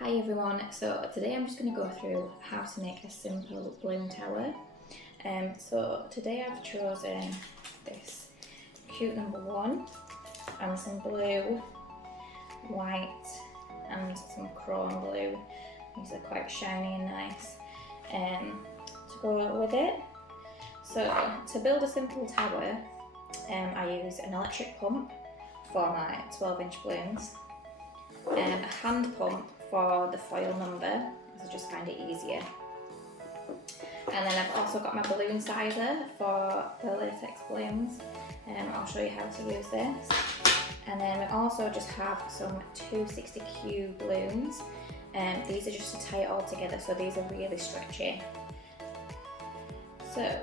Hi everyone, so today I'm just going to go through how to make a simple balloon tower. So today I've chosen this cute number 1 and some blue, white and some chrome blue. These are quite shiny and nice to go with it. So to build a simple tower, I use an electric pump for my 12-inch balloons, a hand pump for the foil number, so I just find it easier. And then I've also got my balloon sizer for the latex balloons. I'll show you how to use this. And then we also just have some 260Q balloons. These are just to tie it all together, so these are really stretchy. So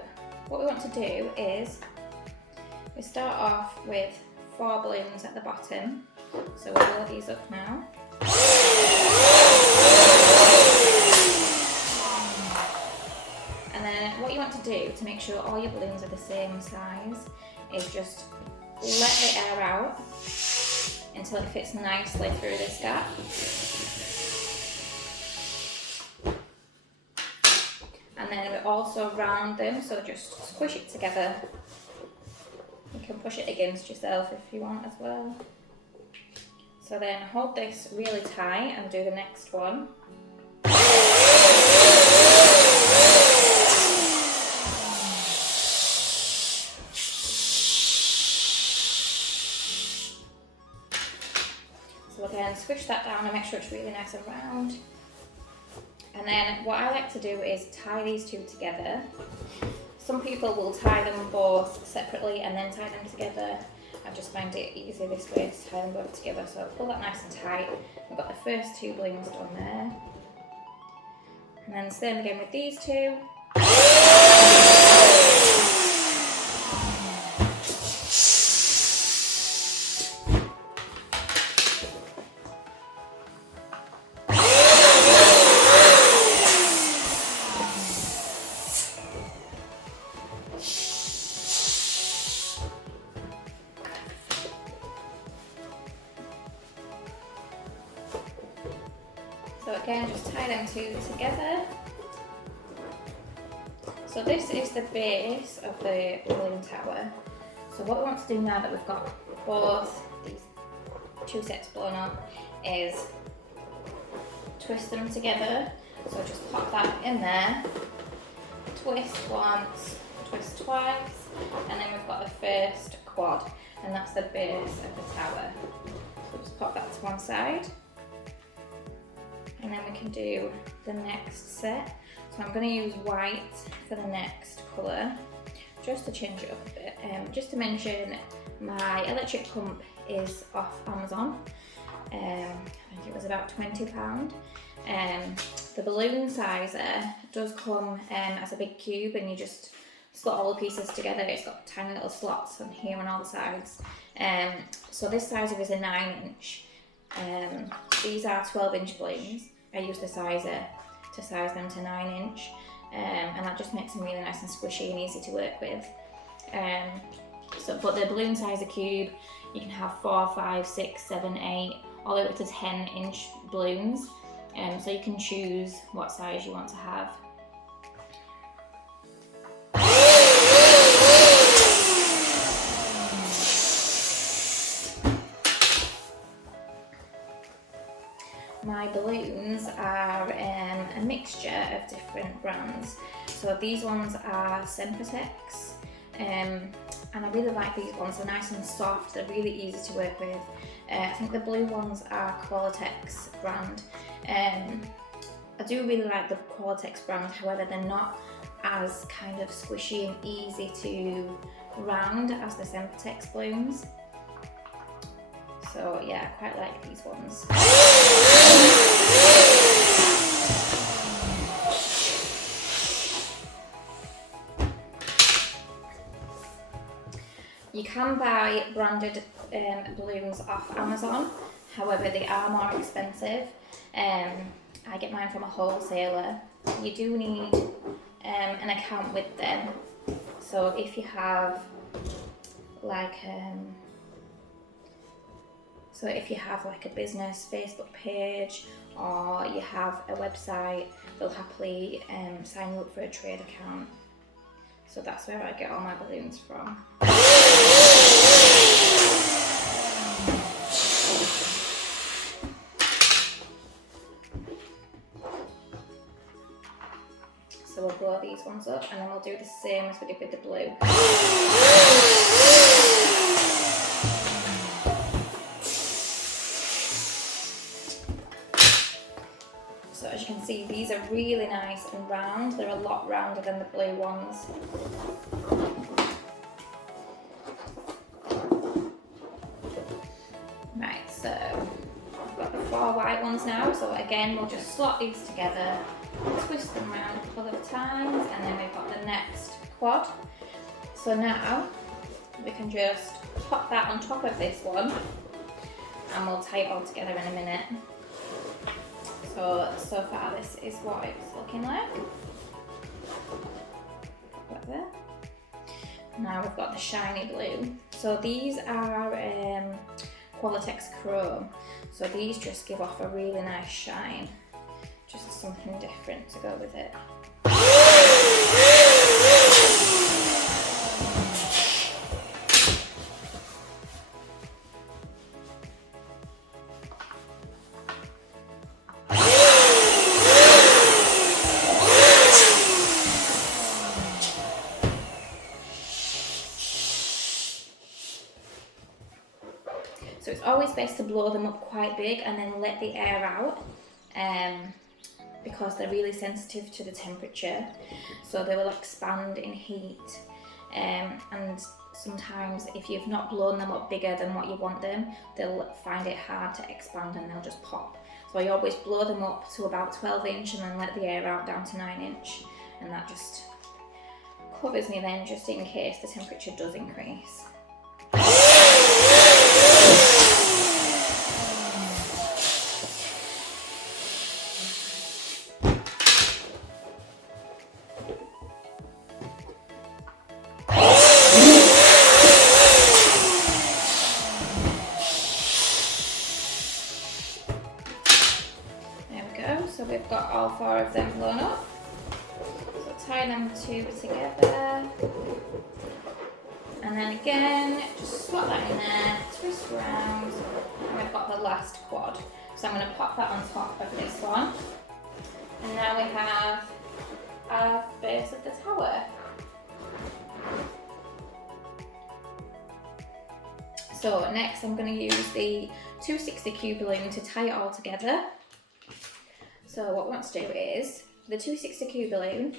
what we want to do is we start off with 4 balloons at the bottom. So we'll load these up now. And then what you want to do to make sure all your balloons are the same size is just let the air out until it fits nicely through this gap. And then we also round them, so just squish it together. You can push it against yourself if you want as well. So then hold this really tight and do the next one. So again, squish that down and make sure it's really nice and round. And then what I like to do is tie these two together. Some people will tie them both separately and then tie them together. I just find it easier this way to tie them both together. So pull that nice and tight. We've got the first 2 balloons done there. And then same again with these 2. So again, just tie them 2 together. So this is the base of the balloon tower. So what we want to do now that we've got both these 2 sets blown up is twist them together. So just pop that in there, twist once, twist twice, and then we've got the first quad, and that's the base of the tower. So just pop that to one side. And then we can do the next set. So I'm going to use white for the next colour, just to change it up a bit. Just to mention, my electric pump is off Amazon. I think it was about £20. The balloon sizer does come as a big cube, and you just slot all the pieces together. It's got tiny little slots on here on all the sides. So this sizer is a 9-inch. These are 12-inch balloons. I use the sizer to size them to 9-inch, and that just makes them really nice and squishy and easy to work with. But the balloon sizer cube, you can have 4, 5, 6, 7, 8, all the way up to 10-inch balloons. So you can choose what size you want to have. My balloons are a mixture of different brands. So these ones are Sempertex, and I really like these ones. They're nice and soft, they're really easy to work with. I think the blue ones are Qualitex brand. I do really like the Qualitex brand, however they're not as kind of squishy and easy to round as the Sempertex balloons. So yeah, I quite like these ones. You can buy branded balloons off Amazon, however they are more expensive. I get mine from a wholesaler. You do need an account with them. So if you have like So if you have like a business Facebook page or you have a website, they'll happily sign you up for a trade account. So that's where I get all my balloons from. So we'll blow these ones up and then we'll do the same as we did with the blue. So as you can see, these are really nice and round. They're a lot rounder than the blue ones. Right, so I've got the 4 white ones now. So again, we'll just slot these together, twist them around a couple of times, and then we've got the next quad. So now we can just pop that on top of this one and we'll tie it all together in a minute. So far this is what it's looking like. Put that there. Now we've got the shiny blue. So these are Qualitex Chrome. So these just give off a really nice shine. Just something different to go with it. So it's always best to blow them up quite big and then let the air out, because they're really sensitive to the temperature. So they will expand in heat, and sometimes if you've not blown them up bigger than what you want them, they'll find it hard to expand and they'll just pop. So I always blow them up to about 12 inch and then let the air out down to 9 inch, and that just covers me then, just in case the temperature does increase. So we've got all 4 of them blown up. So tie them 2 together. And then again, just slot that in there, twist around, and we've got the last quad. So I'm going to pop that on top of this one. And now we have our base of the tower. So next I'm going to use the 260Q balloon to tie it all together. So what we want to do is, the 260Q balloon,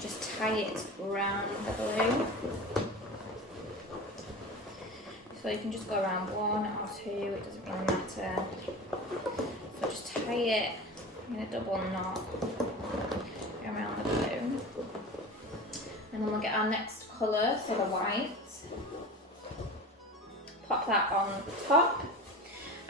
just tie it around the balloon. So you can just go around 1 or 2, it doesn't really matter. So just tie it in a double knot around the balloon. And then we'll get our next colour, so the white. Pop that on top.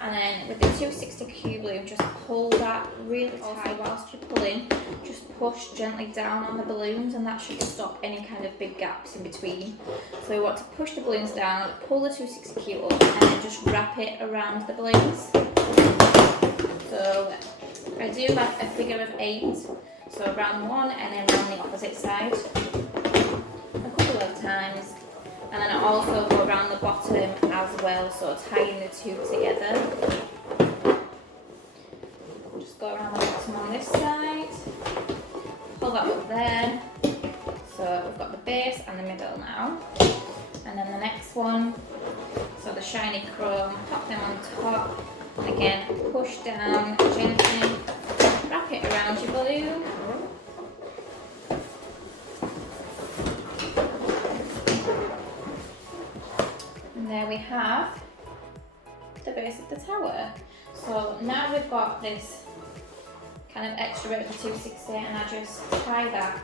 And then with the 260Q balloon, just pull that really tight whilst you're pulling. Just push gently down on the balloons, and that should stop any kind of big gaps in between. So we want to push the balloons down, pull the 260Q up, and then just wrap it around the balloons. So I do like a figure of 8, so around 1 and then around the opposite side a couple of times. And then I also go around the bottom as well, so tying the 2 together. Just go around the bottom on this side, pull that up there. So we've got the base and the middle now. And then the next one, so the shiny chrome, pop them on top. And again, push down gently, wrap it around your balloon. And there we have the base of the tower. So now we've got this kind of extra bit of the 260, and I just tie that.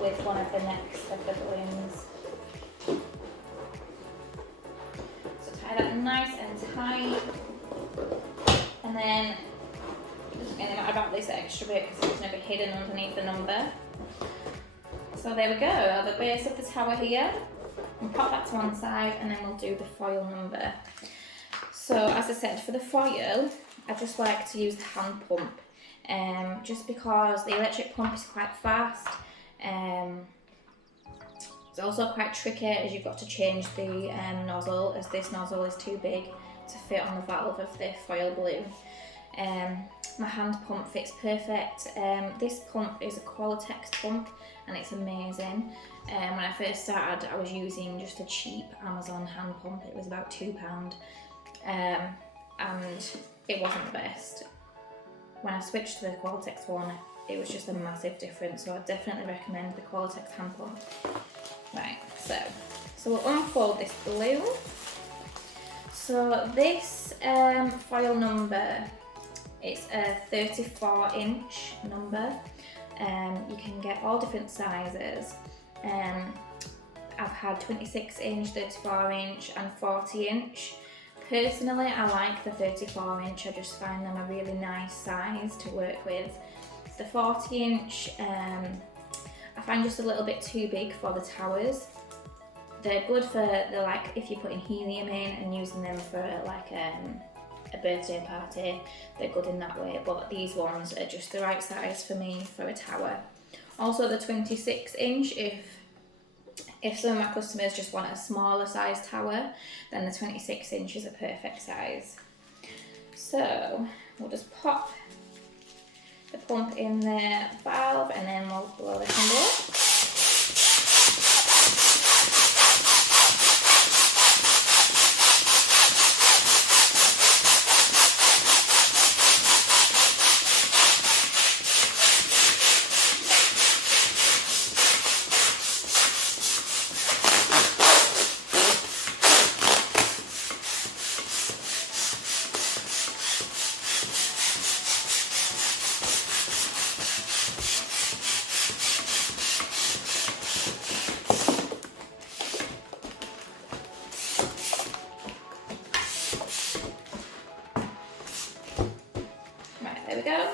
With one of the necks of the balloons. So tie that nice and tight, and then it doesn't really matter about this extra bit because it's going to be hidden underneath the number. So there we go, the base of the tower here. we'll pop that to one side and then we'll do the foil number. So as I said, for the foil, I just like to use the hand pump, just because the electric pump is quite fast. It's also quite tricky as you've got to change the nozzle, as this nozzle is too big to fit on the valve of the foil balloon. My hand pump fits perfect. This pump is a Qualitex pump and it's amazing. When I first started, I was using just a cheap Amazon hand pump. It was about £2, and it wasn't the best. When I switched to the Qualitex one, it was just a massive difference, so I definitely recommend the Qualitex hand pump. Right, so we'll unfold this balloon. So this foil number, it's a 34-inch number. You can get all different sizes. I've had 26-inch, 34-inch and 40-inch. Personally, I like the 34-inch. I just find them a really nice size to work with. The 40-inch, I find just a little bit too big for the towers. They're good for like if you're putting helium in and using them for like a birthday party. They're good in that way, but these ones are just the right size for me for a tower. Also the 26-inch, if some of my customers just want a smaller size tower, then the 26-inch is a perfect size. So we'll just pop the pump in the valve and then we'll blow the candle up. There we go.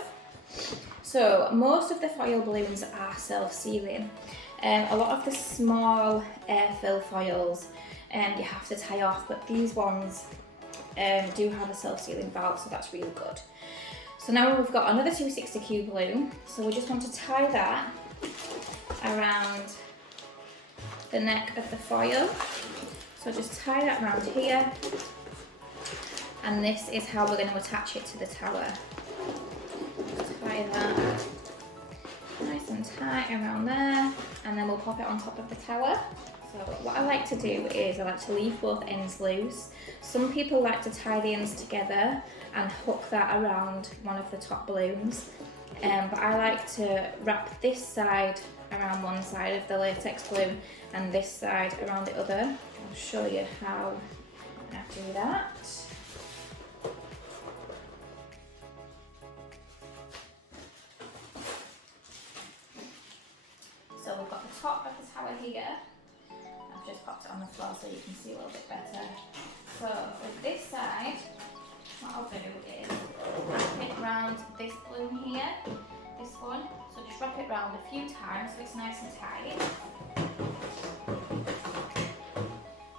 So most of the foil balloons are self-sealing. A lot of the small airfill foils you have to tie off, but these ones do have a self-sealing valve, so that's really good. So now we've got another 260Q balloon, so we just want to tie that around the neck of the foil. So just tie that around here, and this is how we're going to attach it to the tower. Tie that nice and tight around there, and then we'll pop it on top of the tower. So what I like to do is I like to leave both ends loose. Some people like to tie the ends together and hook that around one of the top balloons, but I like to wrap this side around one side of the latex balloon and this side around the other. I'll show you how I do that. So we've got the top of the tower here. I've just popped it on the floor so you can see a little bit better. So with this side, what I'll do is wrap it around this balloon here, this one. So just wrap it around a few times so it's nice and tight.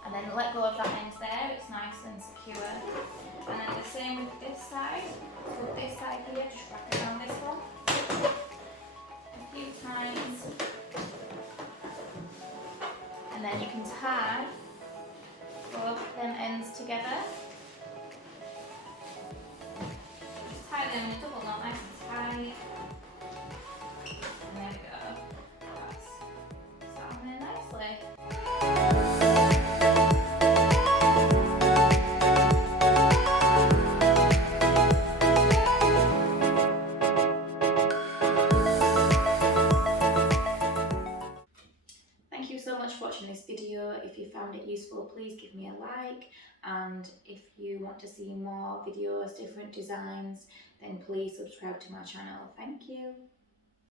And then let go of that end there, it's nice and secure. And then the same with this side. So with this side here, just wrap it around this one a few times. And then you can tie both them ends together. Just tie them in a double knot nice and tight. And there we go. That's sat on there nicely. Thank you so much for watching this video. If you found it useful, please give me a like, and if you want to see more videos, different designs, then please subscribe to my channel. Thank you.